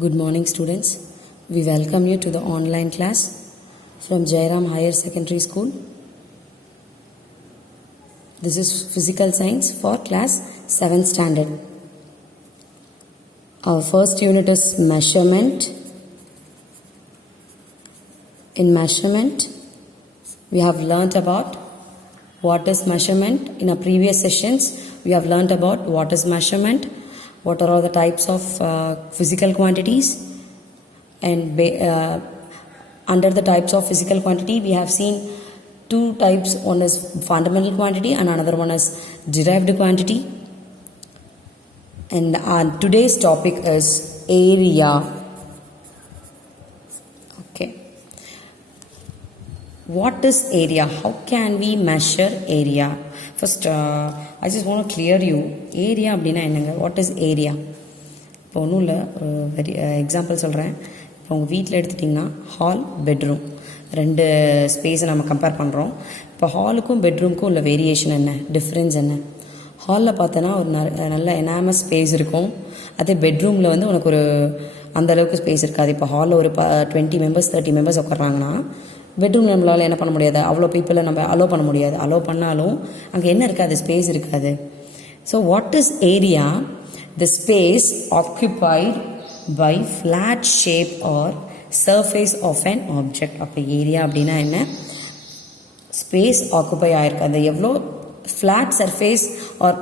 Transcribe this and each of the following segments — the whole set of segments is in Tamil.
Good morning, students. We welcome you to the online class from Jairam Higher Secondary School. This is Physical Science for class 7th standard. Our first unit is measurement. In measurement, we have learnt about what is measurement. In our previous sessions, we have learnt about what is measurement, what are all the types of physical quantities, and under the types of physical quantity we have seen two types. One is fundamental quantity and another one is derived quantity. And today's topic is area. Okay, what is area? How can we measure area? First, I just want to clear you. Area அப்படின்னா என்னங்க? What is area? இப்போ ஒன்றும் இல்லை, ஒரு எக்ஸாம்பிள் சொல்கிறேன். இப்போ உங்கள் வீட்டில் எடுத்துட்டிங்கன்னா ஹால், பெட்ரூம் ரெண்டு ஸ்பேஸை நம்ம கம்பேர் பண்ணுறோம். இப்போ ஹாலுக்கும் பெட்ரூமுக்கும் உள்ள வேரியேஷன் என்ன, டிஃப்ரென்ஸ் என்ன? ஹாலில் பார்த்தோன்னா ஒரு நல்ல எனாமஸ் ஸ்பேஸ் இருக்கும். அதே பெட்ரூமில் வந்து உனக்கு ஒரு அந்தளவுக்கு ஸ்பேஸ் இருக்காது. இப்போ ஹாலில் ஒரு 20 மெம்பர்ஸ் 30 மெம்பர்ஸ் உட்காராங்கன்னா, பெட்ரூம் நம்மளால் என்ன பண்ண முடியாது, அவ்வளோ பீப்புளை நம்ம அலோவ் பண்ண முடியாது. அலோவ் பண்ணாலும் அங்கே என்ன இருக்காது, ஸ்பேஸ் இருக்காது. So what is area? The space occupied by flat shape or surface of an object. அப்போ ஏரியா அப்படின்னா என்ன? ஸ்பேஸ் ஆக்குபை ஆகிருக்கு, அது எவ்வளோ flat surface or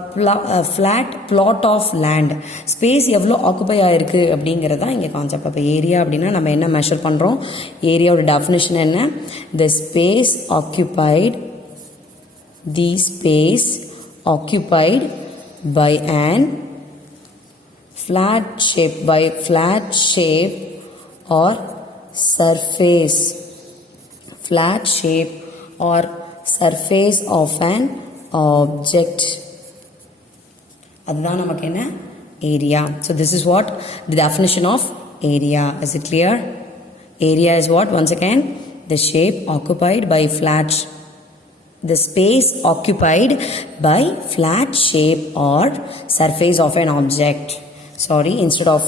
flat plot of land, space எவ்வளோ ஆக்குபை ஆகிருக்கு அப்படிங்கிறது தான் இங்கே கான்செப்ட். அப்போ ஏரியா அப்படின்னா நம்ம என்ன மெஷர் பண்ணுறோம்? ஏரியாவோட டெஃபினிஷன் என்ன? The space occupied, the space occupied by an flat shape or surface, flat shape or surface of an object. அதுதான் நமக்கு என்ன? Area. So this is what the definition of area. Is it clear? Area is what? Once again, the shape occupied by the space occupied by flat shape or surface of an object. Sorry, instead of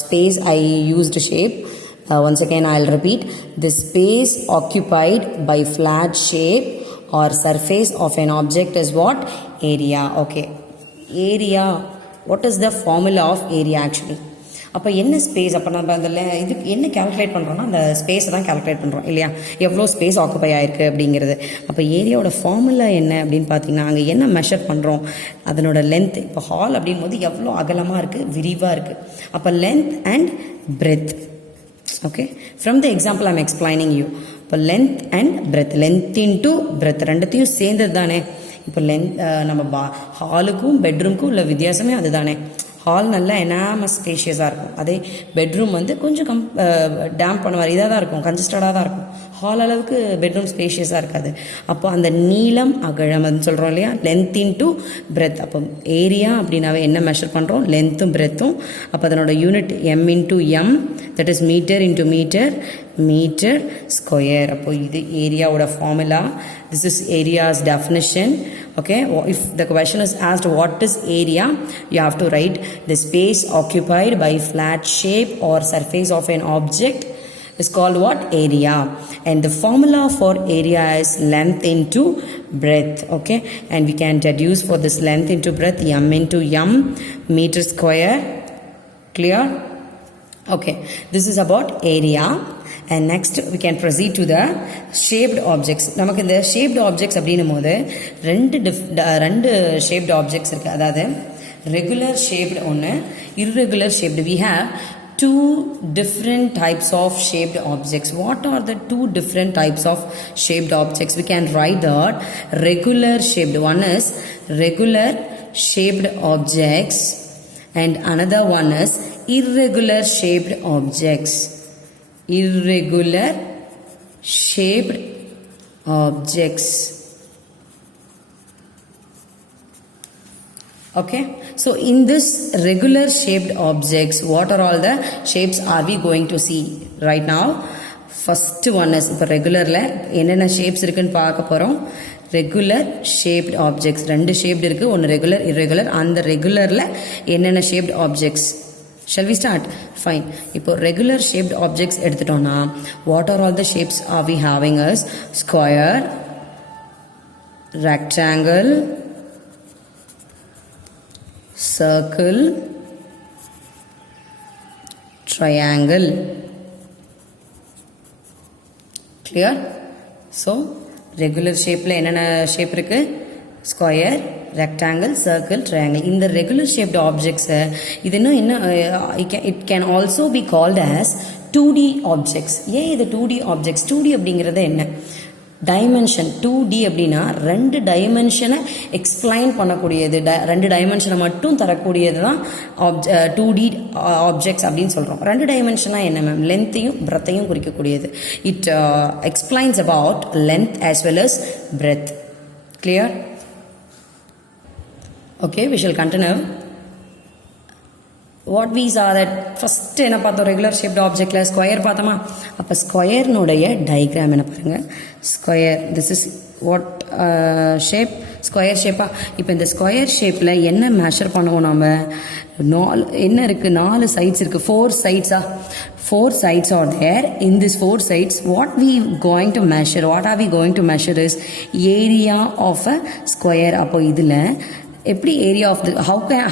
space I used shape. Once again I'll repeat, the space occupied by flat shape or surface of an object is what? Area. Okay, area. What is the formula of area actually? அப்போ என்ன ஸ்பேஸ்? அப்போ நம்ம அதில் இதுக்கு என்ன கேல்குலேட் பண்ணுறோன்னா அந்த ஸ்பேஸை தான் கேல்குலேட் பண்ணுறோம் இல்லையா, எவ்வளோ ஸ்பேஸ் ஆக்குபை ஆகிருக்கு அப்படிங்கிறது. அப்போ ஏரியாவோட ஃபார்முலா என்ன அப்படின்னு பார்த்தீங்கன்னா, அங்கே என்ன மெஷர் பண்ணுறோம்? அதனோட லென்த். இப்போ ஹால் அப்படின் போது எவ்வளோ அகலமாக இருக்குது, விரிவாக இருக்குது. அப்போ length and breadth. Okay, from the example I'm explaining you. இப்போ length and breadth, length into breadth ரெண்டுத்தையும் சேர்ந்தது தானே. இப்போ நம்ம ஹாலுக்கும் பெட்ரூமுக்கும் உள்ள வித்தியாசமே அது தானே. ஹால் நல்லா எனாமஸ் ஸ்பேஷியஸாக இருக்கும், அதே பெட்ரூம் வந்து கொஞ்சம் டேம்ப் பண்ண மாதிரி இதாக தான் இருக்கும், கன்ஜஸ்டடாக தான் இருக்கும். ஹால் அளவுக்கு பெட்ரூம் ஸ்பேஷியஸாக இருக்காது. அப்போ அந்த நீளம் அகலம் அது சொல்கிறோம் இல்லையா, லென்த் இன்டூ பிரெத். அப்போ ஏரியா அப்படின்னாவே என்ன மெஷர் பண்ணுறோம்? லென்த்தும் பிரெத்தும். அப்போ அதனோட unit M into M, that is metre into metre square. அப்போ இது ஏரியாவோட formula. This is area's definition. Okay, if the question is asked what is area, you have to write the space occupied by flat shape or surface of an object is called what? Area. And the formula for area is length into breadth. Okay, and we can deduce for this length into breadth m into m meter square. Clear? Okay, this is about area. And next we can proceed to the shaped objects. நமக்கு இந்த shaped objects அப்படின்னும் போது ரெண்டு shaped objects இருக்கு. அதாவது regular shaped ஒன்று, irregular shaped. We have two different types of shaped objects. What are the two different types of shaped objects? We can write that regular shaped. One is regular shaped objects and another one is irregular shaped objects. Irregular shaped objects. Okay, so in this regular shaped objects, what are all the shapes are we going to see right now? First one is, இப்போ ரெகுலரில் என்னென்ன ஷேப்ஸ் இருக்குன்னு பார்க்க போகிறோம். ரெகுலர் ஷேப்ட் ஆப்ஜெக்ட்ஸ் ரெண்டு ஷேப்டு இருக்குது, ஒன்று ரெகுலர் இர்ரெகுலர். அந்த ரெகுலரில் என்னென்ன shaped objects Shall we start? Fine. இப்போ regular shaped objects எடுத்துட்டோம்னா what are all the shapes are we having as square, rectangle, circle, triangle. Clear? So regular shape ல என்னென்ன shape இருக்கு? Square, rectangle, circle, triangle. In the regular shaped objects, it can also be called as 2D objects. ஏன் இது 2D objects? 2D அப்படிங்கிறது என்ன? டைமென்ஷன் 2D அப்படின்னா 2 டைமென்ஷனை எக்ஸ்பிளைன் பண்ணக்கூடியது, 2 டைமென்ஷனை மட்டும் தரக்கூடியது தான் 2D ஆப்ஜெக்ட்ஸ் அப்படின்னு சொல்கிறோம். 2 டைமென்ஷனாக என்ன மேம்? லென்த்தையும் பிரெத்தையும் குறிக்கக்கூடியது. It explains about length as well as breadth. Clear? Okay, we shall continue. What we saw that first என்ன பார்த்தோம்? ரெகுலர் ஷேப்ட் ஆப்ஜெக்ட்ல ஸ்கொயர் பார்த்தோமா? அப்போ ஸ்கொயர்னுடைய டயக்ராம் என்ன பாருங்க. Square, this is what shape? Square ஷேப்பா? இப்போ இந்த ஸ்கொயர் ஷேப்பில் என்ன மெஷர் பண்ணுவோம் நாம்? என்ன இருக்குது? 4 சைட்ஸ் இருக்குது. 4 சைட்ஸா? 4 sides are there. In this 4 sides, what we going to measure? What are we going to measure is area of a square. அப்போ இதில் எப்படி area of the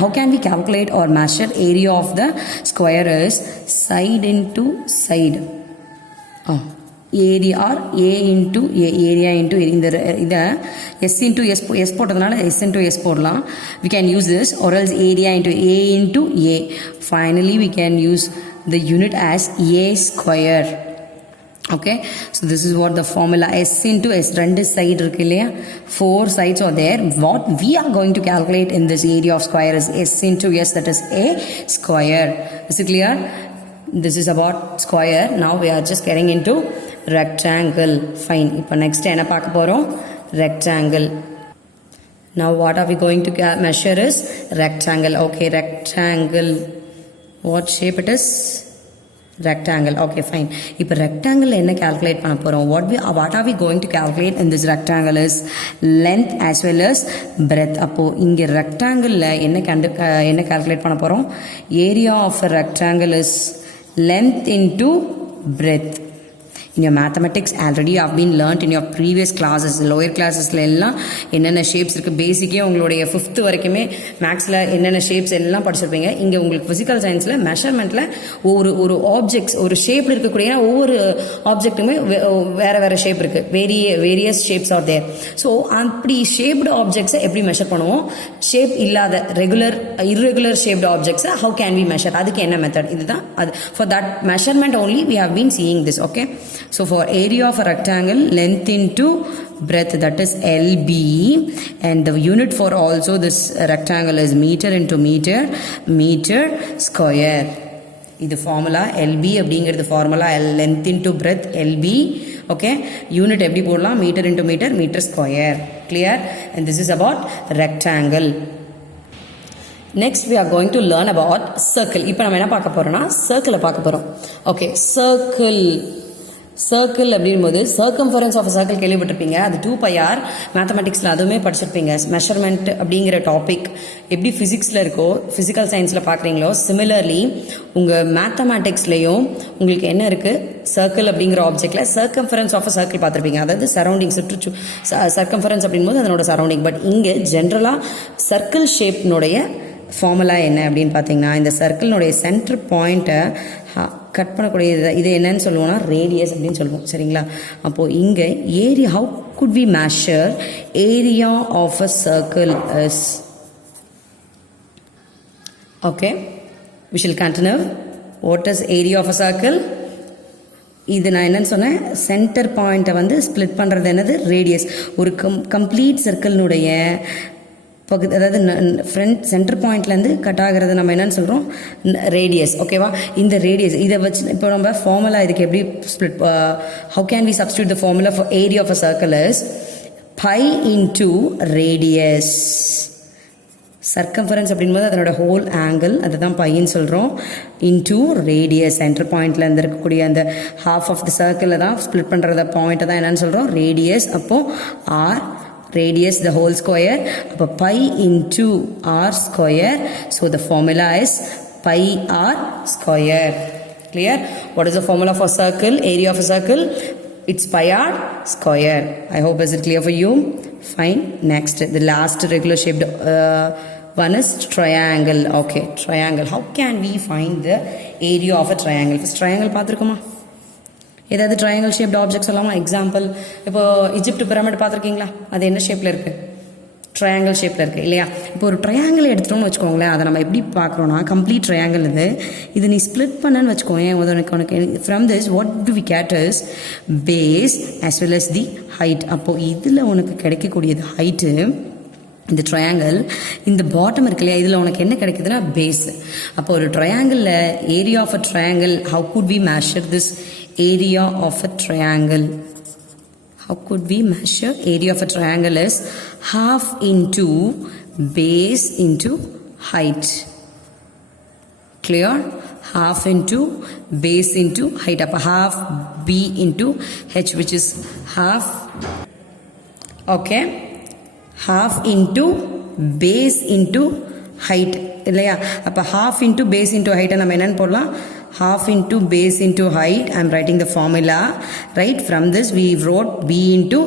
how can we calculate or measure area of the square is side into side. area or a into a, area into இந்த s into s போட்டதனால s into s போடலாம். We can use this, or else area into a. Finally we can use the unit as a square. Okay, so this is what the formula. S into s, 2 side இருக்கு இல்லையா? 4 sides are there. What we are going to calculate in this area of square is s into s, that is a square. Is it clear? This is about square. Now we are just getting into rectangle. Fine. இப்போ next என்ன பார்க்க போறோம்? Rectangle. Now what are we going to measure is rectangle. Okay, rectangle. What shape it is? Rectangle. Okay, fine. இப்போ rectangle என்ன calculate பண்ண போறோம்? What are we going to calculate in this rectangle is length as well as breadth. அப்போ இங்க rectangleல என்ன calculate பண்ண போறோம்? Area of a rectangle is length into breadth. In your mathematics already have been learnt in your previous classes, lower classesல எல்லாம் என்னென்ன ஷேப்ஸ் இருக்குது. பேசிக்கே உங்களுடைய 5th வரைக்குமே மேக்ஸில் என்னென்ன ஷேப்ஸ் எல்லாம் படிச்சிருப்பீங்க. இங்கே உங்களுக்கு ஃபிசிக்கல் சயின்ஸில் மெஷர்மெண்ட்டில் ஒரு ஆப்ஜெக்ட்ஸ், ஒரு ஷேப்பில் இருக்கக்கூடிய ஒவ்வொரு ஆப்ஜெக்ட்டுமே வேறு ஷேப் இருக்குது. Various shapes are there. So அப்படி ஷேப்டு ஆப்ஜெக்ட்ஸை எப்படி மெஷர் பண்ணுவோம்? ஷேப் இல்லாத irregular ஷேப்டு ஆப்ஜெக்ட்ஸை how can we measure? அதுக்கு என்ன மெத்தட்? இதுதான் அது. For that measurement only we have been seeing this. Okay, so for area of a rectangle, length into breadth, that is LB, and the unit for also this rectangle is meter into meter square. இது formula LB அப்படிங்கிறது formula, length into breadth LB. Okay, unit எப்படி போடலாம்? meter into meter square. Clear? And this is about rectangle. Next we are going to learn about circle. இப்போ நம்ம என்ன பார்க்க போறோம்னா circle பார்க்க போறோம். Okay, circle அப்படிங்கும்போது circumference of a circle கேள்விப்பட்டிருப்பீங்க. அது 2πr. மேத்தமெட்டிக்ஸில் அதுவுமே படிச்சிருப்பீங்க. மெஷர்மெண்ட் அப்படிங்கிற டாபிக் எப்படி ஃபிசிக்ஸில் இருக்கோ, ஃபிசிக்கல் சயின்ஸில் பார்க்குறீங்களோ, சிமிலர்லி உங்கள் மேத்தமெட்டிக்ஸ்லேயும் உங்களுக்கு என்ன இருக்குது? சர்க்கிள் அப்படிங்கிற ஆப்ஜெக்டில் சர்க்கம்ஃபரன்ஸ் ஆஃப் அ சர்க்கிள் பார்த்துருப்பீங்க. அதாவது சரௌண்டிங், சர்க்கம்ஃபரன்ஸ் அப்படிங்கும்போது அதனோட சரௌண்டிங். பட் இங்கே ஜென்ரலாக சர்க்கிள் ஷேப்னுடைய ஃபார்முலா என்ன அப்படின்னு பார்த்தீங்கன்னா, இந்த சர்க்கிளினுடைய சென்டர் பாயிண்ட்டை கட் பண்ணக்கூடியது இது என்னன்னு சொல்லுவோம்னா ரேடியஸ் அப்படின்னு சொல்லுவோம். சரிங்களா? அப்போது இங்கே area, how could we measure area of a circle is? Okay, we shall continue. What is area of a circle? இது நான் என்னன்னு சொன்னேன், சென்டர் பாயிண்ட்டை வந்து ஸ்ப்ளிட் பண்ணுறது என்னது? ரேடியஸ். ஒரு கம்ப்ளீட் சர்க்கிளினுடைய பகுதி, அதாவது ஃப்ரண்ட் சென்டர் பாயிண்ட்லேருந்து கட் ஆகிறது நம்ம என்னன்னு சொல்கிறோம்? ரேடியஸ். ஓகேவா? இந்த ரேடியஸ் இதை வச்சு இப்போ நம்ம ஃபார்முலா இதுக்கு எப்படி split, how can we substitute the formula for area of a circle is pi into radius. Circumference அப்படின்போது அதனோட ஹோல் ஆங்கிள், அதுதான் பைன்னு சொல்கிறோம், இன்டூ ரேடியஸ். சென்டர் பாயிண்ட்ல இருந்து இருக்கக்கூடிய அந்த ஹாஃப் ஆஃப் த சர்க்கிளில் தான் ஸ்ப்ளிட் பண்ணுறத பாயிண்ட்டை தான் என்னன்னு சொல்கிறோம்? ரேடியஸ். அப்போது R radius the whole square, அப்போ pi into r square. So the formula is pi r square. Clear? What is the formula for circle? Area of a circle? It's pi r square. I hope is it clear for you? Fine. Next, the last regular shaped one is triangle. Okay, triangle. How can we find the area of a triangle? First triangle பார்த்திருக்கோமா? ஏதாவது ட்ரையாங்கிள் ஷேப்டு ஆப்ஜெக்ட் சொல்லலாமா? எக்ஸாம்பிள் இப்போ இஜிப்ட் பிரமிட் பார்த்துருக்கீங்களா? அது என்ன ஷேப்பில் இருக்குது? ட்ரையாங்கிள் ஷேப்பில் இருக்குது இல்லையா? இப்போ ஒரு ட்ரையாங்கிள் எடுத்துட்டோம்னு வச்சுக்கோங்களேன், அதை நம்ம எப்படி பார்க்குறோன்னா கம்ப்ளீட் ட்ரையாங்கிள் இது நீ ஸ்ப்ளிட் பண்ணன்னு வச்சுக்கோங்க. உனக்கு from this what do we get is base as well as the height. அப்போது இதில் உனக்கு கிடைக்கக்கூடியது ஹைட்டு, இந்த ட்ரையாங்கிள் இந்த பாட்டம் இருக்கு இல்லையா, இதில் உனக்கு என்ன கிடைக்குதுன்னா பேஸ். அப்போ ஒரு ட்ரையாங்கிளில் area of a triangle, how could we measure this area of a triangle? How could we measure area of a triangle is half into base into height. Clear? Half into base into height. Up half b into h, which is half. Okay, half into base into height இல்லையா? அப்போ half into base into height நம்ம என்னன்னு போடலாம்? Half into base into height. I am writing the formula. Right, from this we wrote b into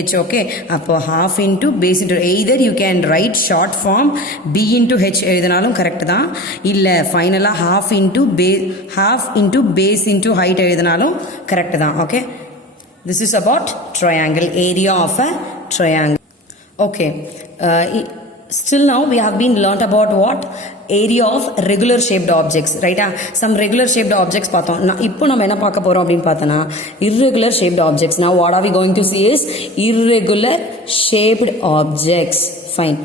h. Okay, அப்போ half into base into, either you can write short form b into h எழுதினாலும் கரெக்ட் தான், இல்லை ஃபைனலாக half into base into height எழுதினாலும் கரெக்ட் தான். Okay, this is about triangle, area of a triangle. Okay, still now we have been learnt about what? Area of regular shaped objects, right? Some regular shaped objects பார்த்தோம். இப்போ நம்ம என்ன பார்க்க போறோம் அப்படின்னு பார்த்தோன்னா irregular shaped objects. Now what are we going to see is irregular shaped objects. Fine.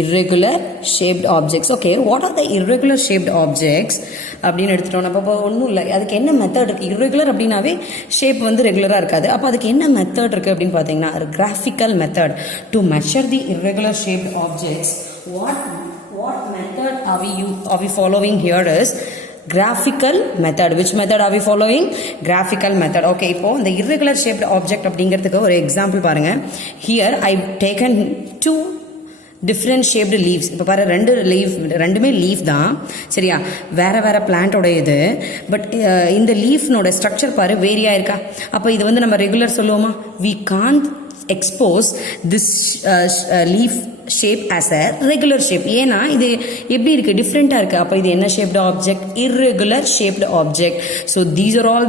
Irregular shaped objects. Okay, what are the irregular shaped objects அப்படின்னு எடுத்துட்டோம். அப்போ ஒன்றும் இல்லை, அதுக்கு என்ன மெத்தட் இருக்குது? irregular அப்படின்னாவே ஷேப் வந்து ரெகுலராக இருக்காது. அப்போ அதுக்கு என்ன மெத்தட் இருக்குது அப்படின்னு பார்த்தீங்கன்னா graphical method to measure the irregular shaped objects. What method are we following here is graphical method. Which method are we following? Graphical method. Okay, இப்போ இந்த irregular shaped object அப்படிங்கிறதுக்கு ஒரு எக்ஸாம்பிள் பாருங்க. Here I've taken two different shaped leaves. இப்போ பாரு, ரெண்டுமே லீஃப் தான், சரியா? வேற பிளான்ட்டோட இது. பட் இந்த லீஃப்னோட ஸ்ட்ரக்சர் பாரு வேரியா இருக்கா? அப்போ இது வந்து நம்ம ரெகுலர் சொல்லுவோமா? we can't expose this leaf shape as a regular shape. ஏன்னா இது எப்படி இருக்கு? டிஃப்ரெண்டா இருக்கு. அப்போ இது என்ன shaped object? irregular shaped object. So these are all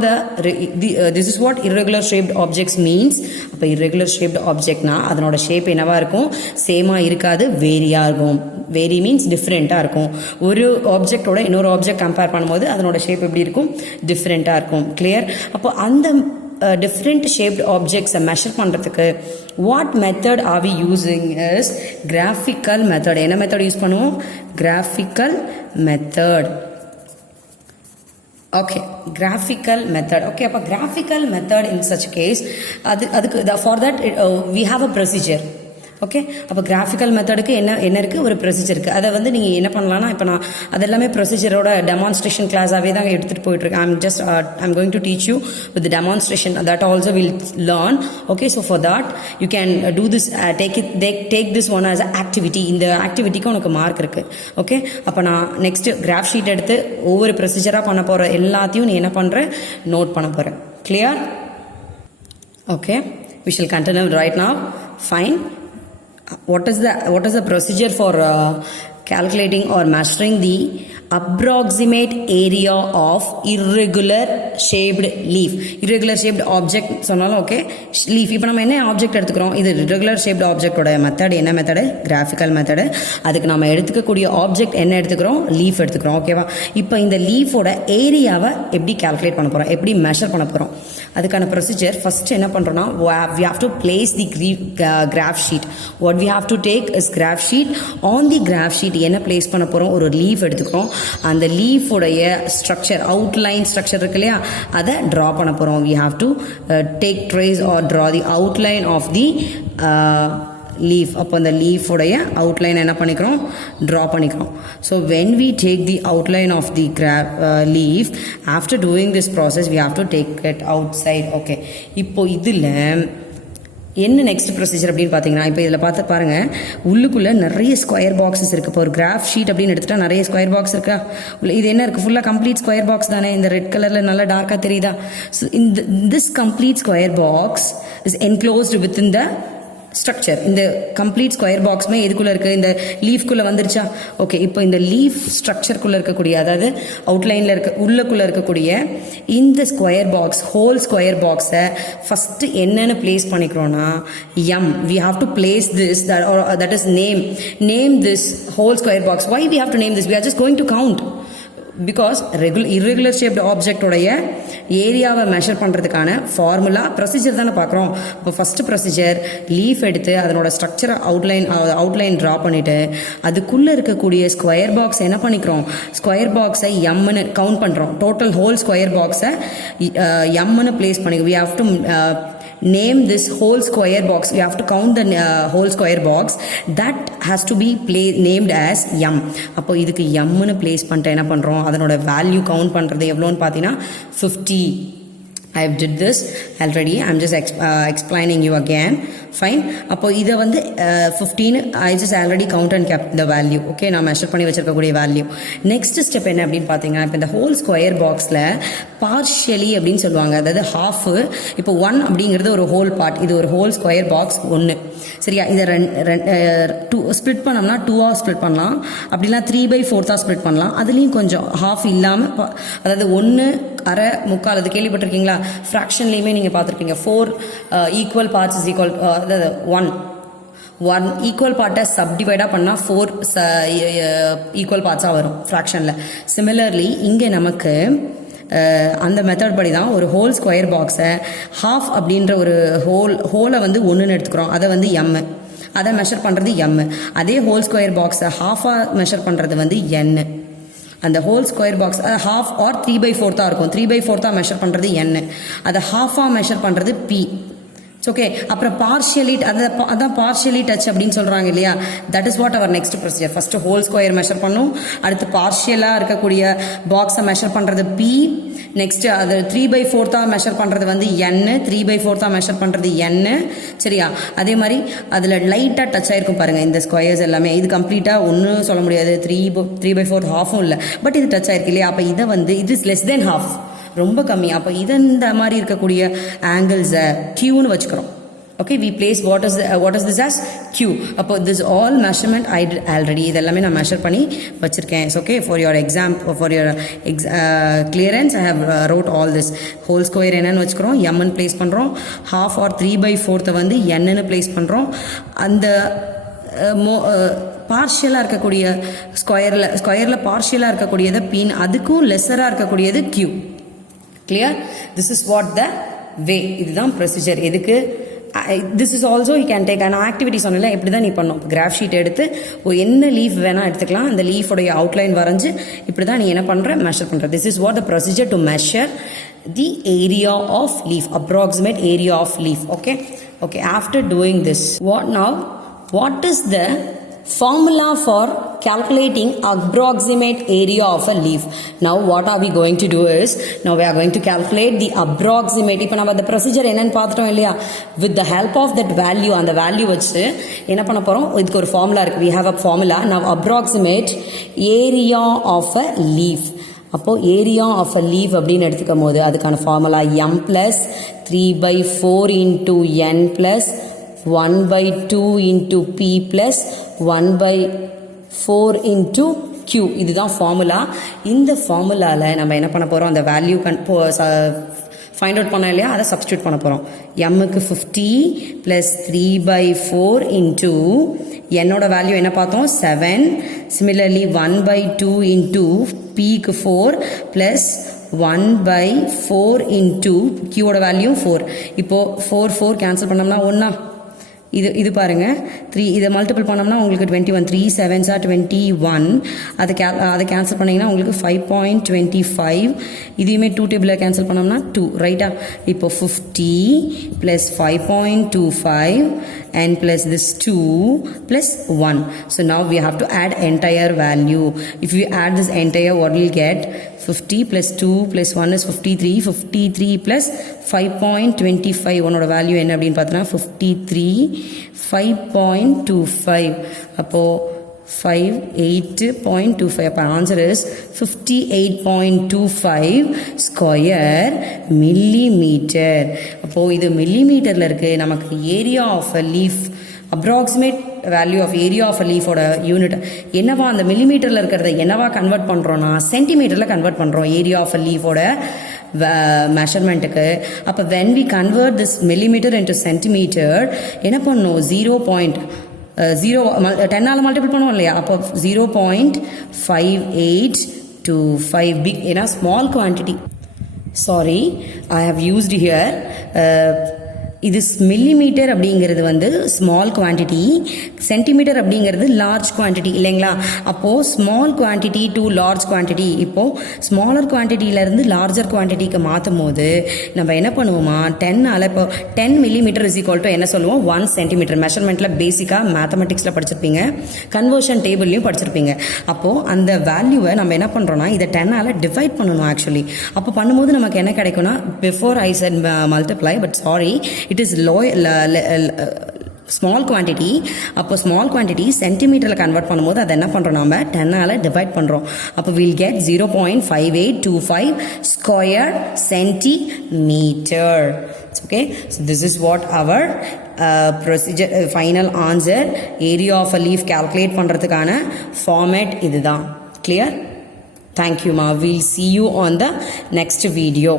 this is what irregular shaped objects means. அப்போ irregular shaped objectனா அதனோட ஷேப் என்னவா இருக்கும்? சேமா இருக்காது, வேரியா இருக்கும். வேரி மீன்ஸ் டிஃப்ரெண்ட்டாக இருக்கும். ஒரு ஆப்ஜெக்டோட இன்னொரு ஆப்ஜெக்ட் கம்பேர் பண்ணும்போது அதனோட ஷேப் எப்படி இருக்கும்? டிஃப்ரெண்ட்டாக இருக்கும். கிளியர்? அப்போ அந்த different shaped objects measure பண்றதுக்கு what method are we using is graphical method. என்ன மெத்தட் யூஸ் பண்ணுவோம்? graphical method. Okay, graphical method. Okay, அப்போ graphical method in such case அதுக்கு for that we have a procedure. Okay, அப்போ கிராஃபிக்கல் மெத்தடுக்கு என்ன இருக்குது? ஒரு ப்ரொசீஜர் இருக்குது. அதை வந்து நீங்கள் என்ன பண்ணலான்னா, இப்போ நான் அதெல்லாமே ப்ரொசீஜரோட டெமான்ஸ்ட்ரேஷன் கிளாஸாகவே தான் எடுத்துகிட்டு போயிட்டுருக்கேன். I'm going to teach you with the demonstration that also will learn. Okay, so for that you can do this, take this one as an activity. இந்த ஆக்டிவிட்டிக்கு உனக்கு மார்க் இருக்குது. ஓகே, அப்போ நான் நெக்ஸ்ட் கிராஃப் ஷீட் எடுத்து ஒவ்வொரு ப்ரொசீஜராக பண்ண போகிற எல்லாத்தையும் நீ என்ன பண்ணுற? நோட் பண்ண போகிறேன். Clear? Okay, we shall continue right now. Fine. What is the procedure for calculating or measuring the approximate area of irregular shaped leaf? Irregular shaped object சொன்னாலும் ஓகே, லீஃப். இப்போ நம்ம என்ன ஆப்ஜெக்ட் எடுத்துக்கிறோம்? இது irregular shaped objectோட மெத்தட் என்ன மெத்தடு? Graphical method. அதுக்கு நம்ம எடுத்துக்கக்கூடிய ஆப்ஜெக்ட் என்ன எடுத்துக்கிறோம்? லீஃப் எடுத்துக்கிறோம். ஓகேவா? இப்போ இந்த லீஃபோட ஏரியாவை எப்படி கால்குலேட் பண்ண போகிறோம்? எப்படி மெஷர் பண்ண போகிறோம்? அதுக்கான ப்ரொசீஜர் ஃபர்ஸ்ட் என்ன பண்ணுறோன்னா, we have to place the graph sheet. What we have to take is graph sheet. On the graph sheet என்ன பிளேஸ் பண்ண போகிறோம்? ஒரு லீஃப் எடுத்துக்கிறோம். அந்த லீஃபோடைய ஸ்ட்ரக்சர், அவுட்லைன் ஸ்ட்ரக்சர் இருக்கு இல்லையா, அதை ட்ரா பண்ண போகிறோம். we have to take trace or draw the outline of the leaf. அப்போ அந்த லீஃபோடைய அவுட்லைன் என்ன பண்ணிக்கிறோம்? ட்ரா பண்ணிக்கிறோம். So when we take the outline of the leaf, after doing this process we have to take it outside. Okay, இப்போ இதில் என்ன நெக்ஸ்ட் ப்ரொசீஜர் அப்படின்னு பார்த்தீங்கன்னா இப்போ இதில் பார்த்து பாருங்கள் உள்ளுக்குள்ளே நிறைய ஸ்கொயர் பாக்ஸஸ் இருக்குது. இப்போ ஒரு கிராஃப் ஷீட் அப்படின்னு எடுத்துகிட்டா நிறைய ஸ்கொயர் பாக்ஸ் இருக்கா? இது என்ன இருக்குது? ஃபுல்லாக கம்ப்ளீட் ஸ்கொயர் பாக்ஸ் தானே. இந்த ரெட் கலரில் நல்லா டார்க்காக தெரியுதா? So this complete square box is enclosed with in the structure. இந்த கம்ப்ளீட் ஸ்கொயர் பாக்ஸுமே எதுக்குள்ளே இருக்குது? இந்த லீஃப்குள்ளே வந்துருச்சா? ஓகே, இப்போ இந்த லீஃப் ஸ்ட்ரக்சர்க்குள்ளே இருக்கக்கூடிய, அதாவது அவுட்லைனில் உள்ளுக்குள்ளே இருக்கக்கூடிய இந்த ஸ்கொயர் பாக்ஸ், ஹோல் ஸ்கொயர் பாக்ஸை ஃபஸ்ட்டு என்னென்னு பிளேஸ் பண்ணிக்கிறோன்னா M. We have to place this, that is name this whole square box. Why we have to name this? We are just going to count. Because irregular shaped ஆப்ஜெக்டோடைய ஏரியாவை மெஷர் பண்ணுறதுக்கான ஃபார்முலா ப்ரொசீஜர் தானே பார்க்குறோம். இப்போ ஃபஸ்ட்டு ப்ரொசீஜர் லீஃப் எடுத்து அதனோட ஸ்ட்ரக்சரை அவுட்லைன் ட்ரா பண்ணிவிட்டு அதுக்குள்ளே இருக்கக்கூடிய ஸ்கொயர் பாக்ஸ் என்ன பண்ணிக்கிறோம்? ஸ்கொயர் பாக்ஸை எம்னு கவுண்ட் பண்ணுறோம். டோட்டல் ஹோல் ஸ்கொயர் பாக்ஸை எம்னு பிளேஸ் பண்ணிக்கிறோம். We have to name this whole square box. You have to count the whole square box. That has to be named as m. அப்போ இதுக்கு m னு place பண்ணிட்டு என்ன பண்ணுறோம்? அதனோட வேல்யூ கவுண்ட் பண்ணுறது எவ்வளோன்னு பார்த்தீங்கன்னா 50. I have did this already. I'm just explaining you again. Fine. அப்போ இதை வந்து 15 I just already count and kept the value. Okay, நான் மெஷர் பண்ணி வச்சிருக்கக்கூடிய வேல்யூ. நெக்ஸ்ட் ஸ்டெப் என்ன அப்படின்னு பார்த்தீங்கன்னா, இப்போ இந்த ஹோல் ஸ்கொயர் பாக்ஸில் பார்ஷியலி அப்படின்னு சொல்லுவாங்க, அதாவது ஹாஃபு. இப்போ 1 அப்படிங்கிறது ஒரு ஹோல் பார்ட், இது ஒரு ஹோல் ஸ்கொயர் பாக்ஸ் 1. சரியா? இதை டூ ஸ்ப்ளிட் பண்ணோம்னா 2ஆக ஸ்ப்ளிட் பண்ணலாம், அப்படின்னா 3/4 ஸ்ப்ளிட் பண்ணலாம். அதுலேயும் கொஞ்சம் ஹாஃப் இல்லாமல், அதாவது 1 அரை முக்கால், அது கேள்விப்பட்டிருக்கீங்களா? ஃப்ராக்ஷன்லேயுமே நீங்கள் பார்த்துருப்பீங்க. 4 ஈக்குவல் பார்ட்ஸ் இஸ் ஈக்குவல், அதாவது 1 ஈக்குவல் பார்ட்டை சப்டிவைடாக பண்ணால் 4 ஈக்குவல் பார்ட்ஸாக வரும் ஃப்ராக்ஷனில். சிமிலர்லி இங்கே நமக்கு அந்த மெத்தட் படி தான் ஒரு ஹோல் ஸ்கொயர் பாக்ஸை ஹாஃப் அப்படின்ற ஒரு ஹோலை வந்து 1ன்னு எடுத்துக்கிறோம். அதை வந்து எம், அதை மெஷர் பண்ணுறது எம். அதே ஹோல் ஸ்கொயர் பாக்ஸை ஹாஃபாக மெஷர் பண்ணுறது வந்து என். அந்த whole square box half or 3/4 இருக்கும். 3/4 மெஷர் பண்ணுறது என், அதை ஹாஃபாக மெஷர் பண்ணுறது பி. ஓகே, அப்புறம் பார்ஷியலி, அதான் பார்ஷியலி டச் அப்படின்னு சொல்கிறாங்க இல்லையா? That is what our next procedure. First whole square measure பண்ணும், அடுத்து பார்ஷியலாக இருக்கக்கூடிய பாக்ஸை மெஷர் பண்ணுறது பி, நெக்ஸ்ட்டு அது 3/4 மெஷர் பண்ணுறது வந்து என், 3/4 மெஷர் பண்ணுறது என். சரியா? அதே மாதிரி அதில் லைட்டாக டச் ஆகிருக்கும் பாருங்கள் இந்த ஸ்கொயர்ஸ் எல்லாமே. இது கம்ப்ளீட்டாக ஒன்றும் சொல்ல முடியாது, 3/4 ஹாஃபும் இல்லை, பட் இது டச் ஆகிருக்கு இல்லையா? அப்போ இதை வந்து it is less than half, ரொம்ப கம்மி. அப்போ இந்த மாதிரி இருக்கக்கூடிய ஆங்கிள்ஸை கியூன்னு வச்சுக்கிறோம். Okay, we place what is this as Q. அப்போ this all measurement I did already, இதெல்லாமே நான் மெஷர் பண்ணி வச்சுருக்கேன். Okay, for your exam, for your clearance I have wrote all this. Whole square என்னன்னு வச்சுக்கிறோம், எம்னு பிளேஸ் பண்ணுறோம். ஹாஃப் ஆர் 3/4 வந்து என்னன்னு பிளேஸ் பண்ணுறோம். அந்த பார்ஷியலாக இருக்கக்கூடிய ஸ்கொயரில் பார்ஷியலாக இருக்கக்கூடியதை பின், அதுக்கும் லெஸராக இருக்கக்கூடியது Q. Clear? This is what the way. இதுதான் ப்ரொசீஜர். எதுக்கு? This is also you can take. ஆனால் ஆக்டிவிட்டி சொன்னல இப்படி தான் நீ பண்ணும். கிராஃப் ஷீட் எடுத்து என்ன லீஃப் வேணால் எடுத்துக்கலாம், அந்த லீஃபோடைய அவுட்லைன் வரைஞ்சி இப்படி தான் நீ என்ன பண்ணுற, மெஷர் பண்ணுற. This is what the procedure to measure the area of leaf, approximate area of leaf. Okay, okay. After doing this, what is the formula for calculating approximate area of a leaf? Now what are we going to do is, now we are going to calculate the approximate. இப்போ நம்ம the procedure என்னன்னு பார்த்துட்டோம் இல்லையா? With the help of that value, அந்த வேல்யூ வச்சு என்ன பண்ண போகிறோம்? இதுக்கு ஒரு ஃபார்முலா இருக்குது. We have a formula. Now approximate area of a leaf. அப்போது ஏரியா ஆஃப் அ லீவ் அப்படின்னு எடுத்துக்கும் போது அதுக்கான formula m + 3/4 into n + 1/2 into p plus 1/4 into q. இதுதான் ஃபார்முலா. இந்த ஃபார்முலாவில் நம்ம என்ன பண்ண போகிறோம்? அந்த வேல்யூ ஃபைண்ட் அவுட் பண்ணோம் இல்லையா, அதை சப்ஸ்டியூட் பண்ண போகிறோம். எம்முக்கு 50 + 3/4 into என்னோட வேல்யூ என்ன பார்த்தோம்? 7. சிமிலர்லி 1/2 into pக்கு 4 plus 1/4 into qோட வேல்யூ 4. இப்போது 4 கேன்சல் பண்ணோம்னா 1. இது பாருங்க, 3 இதை மல்டிபிள் பண்ணோம்னா உங்களுக்கு 21. 3 7s are 21. அதை கேன்சல் பண்ணிங்கன்னா உங்களுக்கு 5.25. இதையுமே 2 டேபிளில் கேன்சல் பண்ணோம்னா 2, ரைட்டா? இப்போ 50 + 5.25 and plus this 2 plus 1. So now we have to add entire value. If we add this entire, what we'll get? 50 plus 2 plus 1 is 53. 53 plus 5.25 உன்னோட வேல்யூ என்ன அப்படின்னு பார்த்தோன்னா 53 5.25 அப்போ 58.25 அப்போ ஆன்சர் இஸ் 58.25 ஸ்கொயர் மில்லிமீட்டர். அப்போது இது மில்லிமீட்டரில் இருக்குது. நமக்கு area of a leaf approximate value of area of a லீஃபோட யூனிட் என்னவா அந்த மில்லிமீட்டரில் இருக்கிறத என்னவா கன்வெர்ட் பண்ணுறோன்னா சென்டிமீட்டரில் கன்வெர்ட் பண்ணுறோம் ஏரியா ஆஃப் அ லீஃபோட மெஷர்மெண்ட்டுக்கு. அப்போ when we convert this millimetre into centimetre என்ன பண்ணணும் 10ஆல் மல்டிபிள் பண்ணுவோம் இல்லையா, அப்போ 0.5825 பிக் ஏன்னா small quantity. Sorry, I have used here இது மில்லிமீட்டர் அப்படிங்கிறது வந்து ஸ்மால் குவான்டிட்டி, சென்டிமீட்டர் அப்படிங்கிறது லார்ஜ் குவான்டிட்டி இல்லைங்களா. அப்போது small quantity to large quantity, இப்போது ஸ்மாலர் குவான்டிட்டியிலேருந்து லார்ஜர் குவான்டிட்டிக்கு மாற்றும் போது நம்ம என்ன பண்ணுவோமா 10ஆல் இப்போ 10 மில்லிமீட்டர் இஸ் ஈக்குவல் டு என்ன சொல்லுவோம் 1 சென்டிமீட்டர். மெஷர்மெண்ட்டில் பேசிக்காக மேத்தமெட்டிக்ஸில் படிச்சிருப்பீங்க, கன்வர்ஷன் டேபிள்லையும் படிச்சிருப்பீங்க. அப்போது அந்த வேல்யூவை நம்ம என்ன பண்ணுறோன்னா இதை 10ஆல் டிவைட் பண்ணணும் ஆக்சுவலி. அப்போ பண்ணும்போது நமக்கு என்ன கிடைக்கும்னா before I set multiply but sorry it is small quantity. அப்போ ஸ்மால் குவான்டிட்டி சென்டிமீட்டரில் கன்வெர்ட் பண்ணும்போது அதை என்ன பண்ணுறோம் நம்ம 10ஆல் டிவைட் பண்ணுறோம். அப்போ will get 0.5825 square centimetre. Okay, so this is what our procedure final answer area of a leaf calculate பண்ணுறதுக்கான format இதுதான். Clear? Thank you ma. We'll see you on the next video.